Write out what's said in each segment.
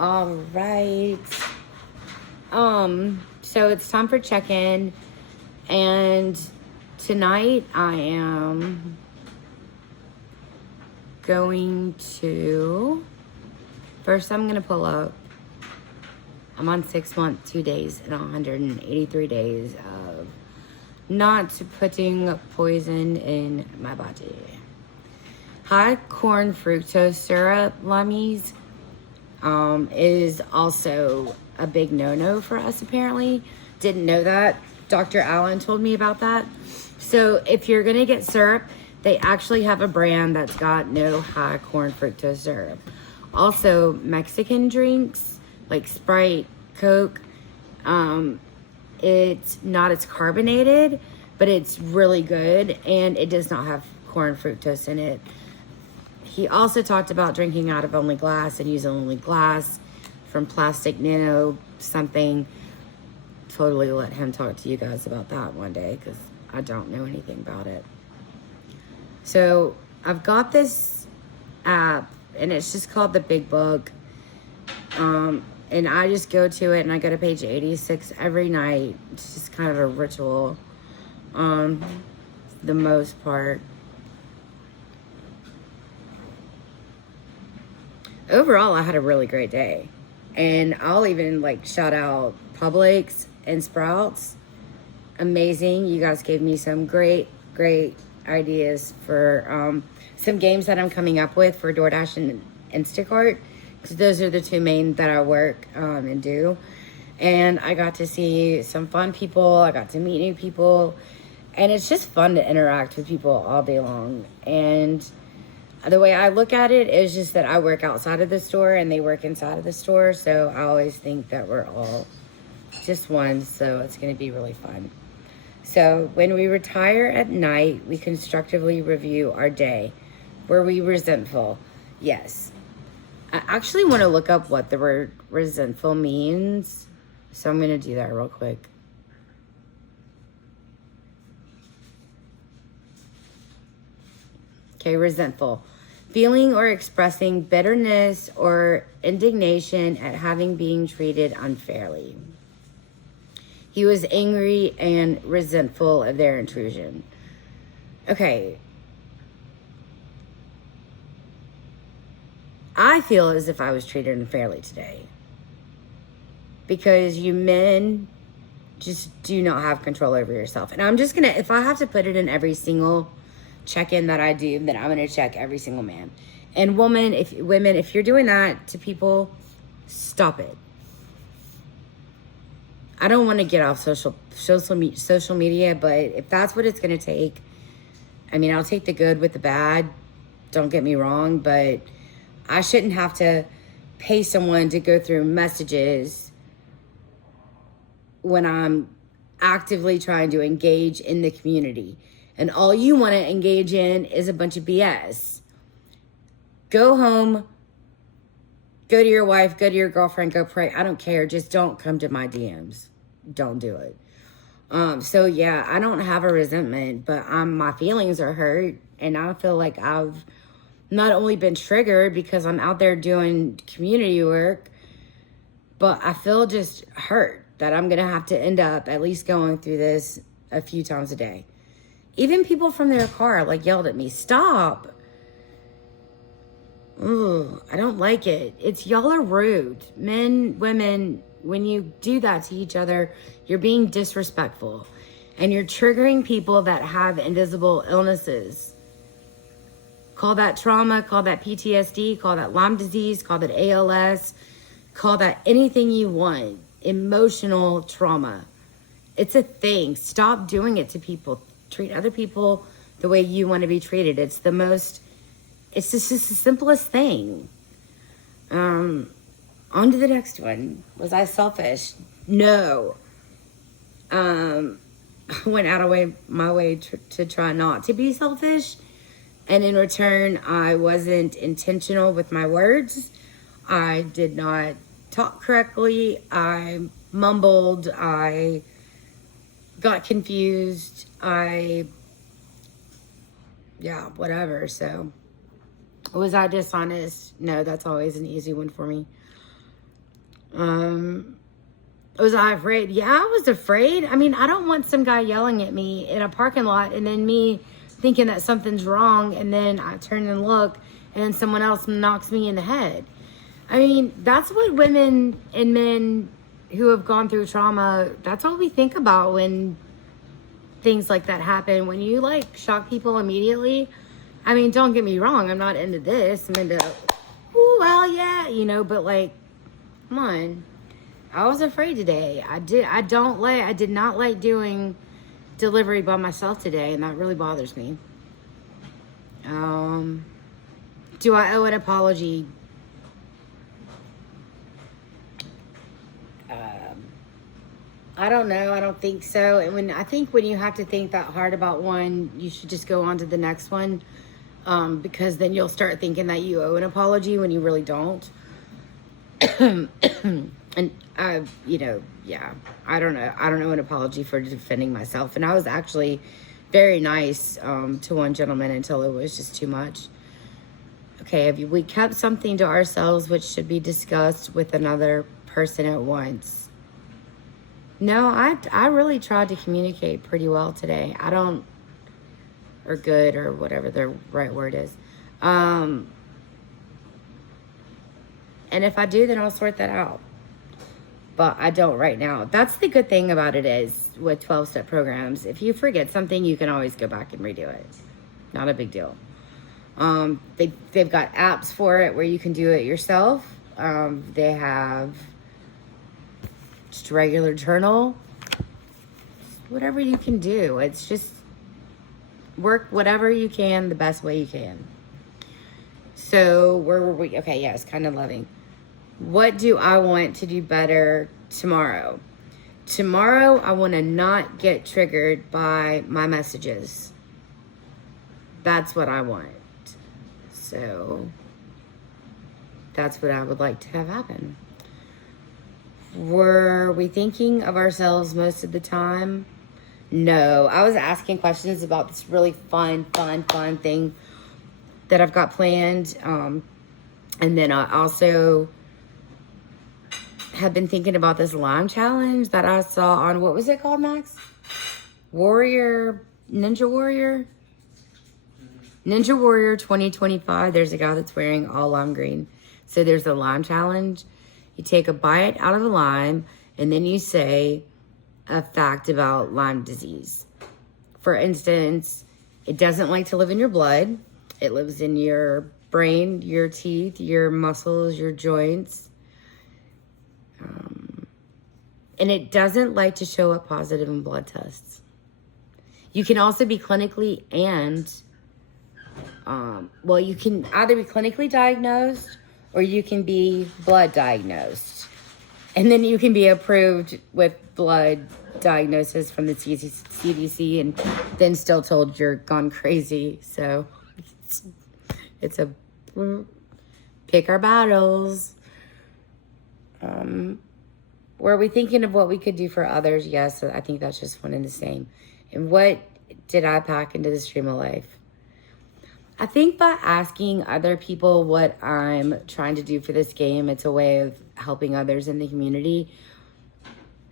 All right. So it's time for check-in, and tonight I am going to, first I'm gonna pull up. I'm on 6 months, 2 days, and 183 days of not putting poison in my body. High corn fructose syrup, lummies, is also a big no-no for us, apparently. Didn't know that. Dr. Allen told me about that. So if you're gonna get syrup, they actually have a brand that's got no high corn fructose syrup. Also, Mexican drinks like Sprite, Coke, it's not as carbonated, but it's really good, and it does not have corn fructose in it. He also talked about drinking out of only glass and using only glass from plastic nano something. Totally let him talk to you guys about that one day, because I don't know anything about it. So I've got this app, and it's just called The Big Book. And I just go to it, and I go to page 86 every night. It's just kind of a ritual, the most part. Overall, I had a really great day. And I'll even shout out Publix and Sprouts. Amazing. You guys gave me some great ideas for some games that I'm coming up with for DoorDash and Instacart, because those are the two main that I work and do. And I got to see some fun people. I got to meet new people. And it's just fun to interact with people all day long. And the way I look at it is just that I work outside of the store and they work inside of the store. So I always think that we're all just one. So it's going to be really fun. So when we retire at night, we constructively review our day. Were we resentful? Yes. I actually want to look up what the word resentful means. So I'm going to do that real quick. Okay, resentful. Feeling or expressing bitterness or indignation at having been treated unfairly. He was angry and resentful of their intrusion. Okay. I feel as if I was treated unfairly today. Because you men just do not have control over yourself. And I'm just going to, if I have to put it in every single check-in that I do, then I'm going to check every single man. And women, if you're doing that to people, stop it. I don't want to get off social media, but if that's what it's going to take, I mean, I'll take the good with the bad. Don't get me wrong, but I shouldn't have to pay someone to go through messages when I'm actively trying to engage in the community. And all you want to engage in is a bunch of BS. Go home, go to your wife, go to your girlfriend, go pray. I don't care. Just don't come to my DMs. Don't do it. So yeah, I don't have a resentment, but my feelings are hurt. And I feel like I've not only been triggered because I'm out there doing community work, but I feel just hurt that I'm going to have to end up at least going through this a few times a day. Even people from their car yelled at me, stop. Ooh, I don't like it. Y'all are rude. Men, women, when you do that to each other, you're being disrespectful. And you're triggering people that have invisible illnesses. Call that trauma, call that PTSD, call that Lyme disease, call that ALS, call that anything you want. Emotional trauma. It's a thing. Stop doing it to people. Treat other people the way you want to be treated. It's just the simplest thing. On to the next one. Was I selfish? No. I went out of my way to try not to be selfish. And in return, I wasn't intentional with my words. I did not talk correctly. I mumbled. I got confused. Whatever. So, was I dishonest? No, that's always an easy one for me. Was I afraid? Yeah, I was afraid. I mean, I don't want some guy yelling at me in a parking lot and then me thinking that something's wrong, and then I turn and look and then someone else knocks me in the head. I mean, that's what women and men who have gone through trauma, that's all we think about when things like that happen. When you like shock people immediately, I mean, don't get me wrong, I'm not into this. I'm into, oh, well, yeah, you know, but like, come on. I was afraid today. I did not like doing delivery by myself today, and that really bothers me. Do I owe an apology? I don't know. I don't think so. And I think when you have to think that hard about one, you should just go on to the next one, because then you'll start thinking that you owe an apology when you really don't. And yeah, I don't know. I don't owe an apology for defending myself. And I was actually very nice to one gentleman until it was just too much. Okay, have we kept something to ourselves which should be discussed with another person at once? No, I really tried to communicate pretty well today. Or good, or whatever the right word is. And if I do, then I'll sort that out. But I don't right now. That's the good thing about it is with 12-step programs. If you forget something, you can always go back and redo it. Not a big deal. They've got apps for it where you can do it yourself. They have just a regular journal. Whatever you can do. It's just work whatever you can the best way you can. So where were we? Okay, yes, kind of loving. What do I want to do better tomorrow? Tomorrow, I want to not get triggered by my messages. That's what I want. So that's what I would like to have happen. Were we thinking of ourselves most of the time? No. I was asking questions about this really fun thing that I've got planned. And then I also have been thinking about this Lime challenge that I saw on, what was it called, Max? Ninja Warrior 2025. There's a guy that's wearing all lime green. So there's the lime challenge. You take a bite out of a lime and then you say a fact about Lyme disease. For instance, it doesn't like to live in your blood. It lives in your brain, your teeth, your muscles, your joints. And it doesn't like to show up positive in blood tests. You can also be clinically you can either be clinically diagnosed or you can be blood diagnosed. And then you can be approved with blood diagnosis from the CDC and then still told you're gone crazy. So it's a pick our battles. Were we thinking of what we could do for others? Yes, I think that's just one and the same. And what did I pack into the stream of life? I think by asking other people what I'm trying to do for this game, it's a way of helping others in the community.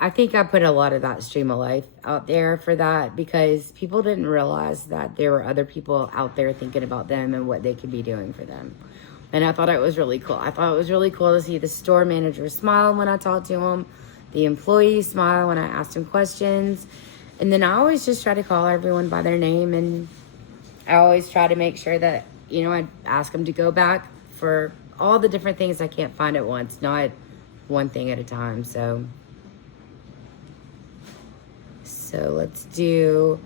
I think I put a lot of that stream of life out there for that because people didn't realize that there were other people out there thinking about them and what they could be doing for them. And I thought it was really cool. I thought it was really cool to see the store manager smile when I talked to him, the employees smile when I asked him questions. And then I always just try to call everyone by their name, and I always try to make sure that, I ask them to go back for all the different things I can't find at once, not one thing at a time. So let's do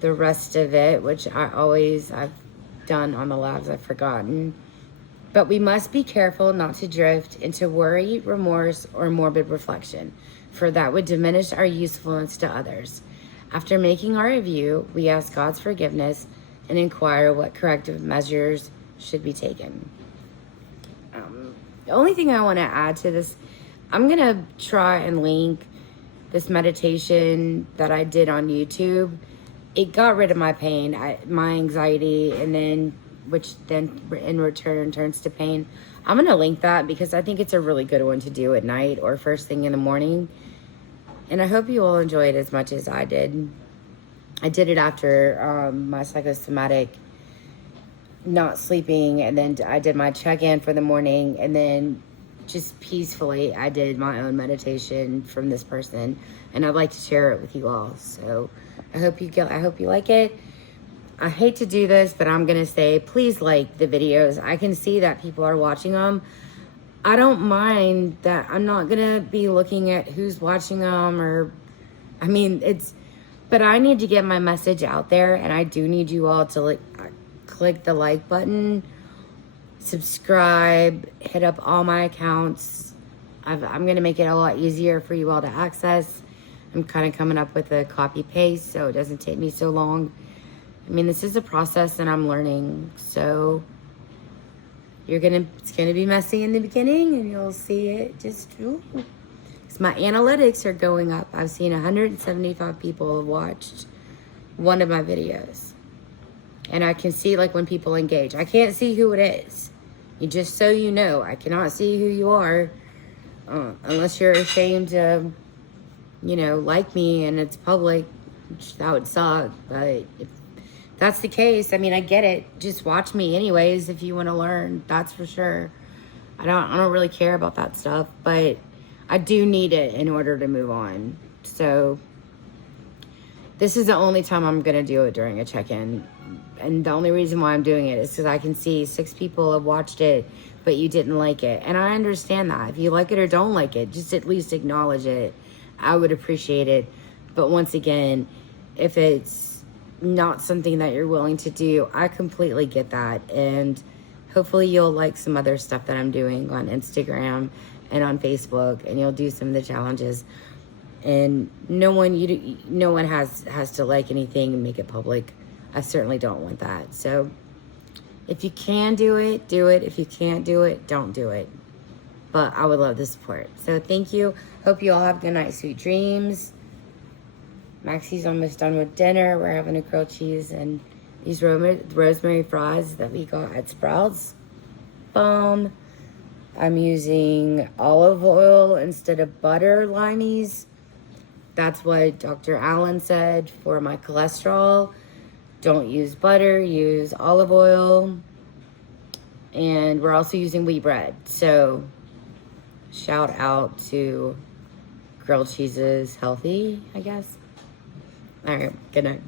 the rest of it, which I've done on the labs, I've forgotten. But we must be careful not to drift into worry, remorse, or morbid reflection, for that would diminish our usefulness to others. After making our review, we ask God's forgiveness and inquire what corrective measures should be taken. The only thing I want to add to this, I'm going to try and link this meditation that I did on YouTube. It got rid of my pain, my anxiety, and then which then in return turns to pain. I'm going to link that because I think it's a really good one to do at night or first thing in the morning. And I hope you all enjoy it as much as I did. I did it after my psychosomatic not sleeping, and then I did my check-in for the morning, and then just peacefully I did my own meditation from this person, and I'd like to share it with you all. So I hope you like it. I hate to do this, but I'm gonna say please like the videos. I can see that people are watching them. I don't mind that. I'm not gonna be looking at who's watching them, or I mean but I need to get my message out there, and I do need you all to click the like button, subscribe, hit up all my accounts. I'm going to make it a lot easier for you all to access. I'm kind of coming up with a copy paste so it doesn't take me so long. I mean, this is a process and I'm learning. So it's going to be messy in the beginning, and you'll see it just, ooh. My analytics are going up. I've seen 175 people have watched one of my videos. And I can see like when people engage. I can't see who it is. Just so you know, I cannot see who you are unless you're ashamed to, like me and it's public, which that would suck. But if that's the case, I mean, I get it. Just watch me anyways if you want to learn. That's for sure. I don't really care about that stuff, but I do need it in order to move on. So this is the only time I'm going to do it during a check-in. And the only reason why I'm doing it is because I can see 6 people have watched it, but you didn't like it. And I understand that. If you like it or don't like it, just at least acknowledge it. I would appreciate it. But once again, if it's not something that you're willing to do, I completely get that. And hopefully you'll like some other stuff that I'm doing on Instagram and on Facebook, and you'll do some of the challenges. And no one has to like anything and make it public. I certainly don't want that. So if you can do it, do it. If you can't do it, don't do it. But I would love the support. So thank you. Hope you all have good night, sweet dreams. Maxie's almost done with dinner. We're having a grilled cheese and these rosemary fries that we got at Sprouts. Boom. I'm using olive oil instead of butter limeys. That's what Dr. Allen said for my cholesterol. Don't use butter, use olive oil. And we're also using wheat bread. So shout out to Grilled Cheeses Healthy, I guess. All right, good night.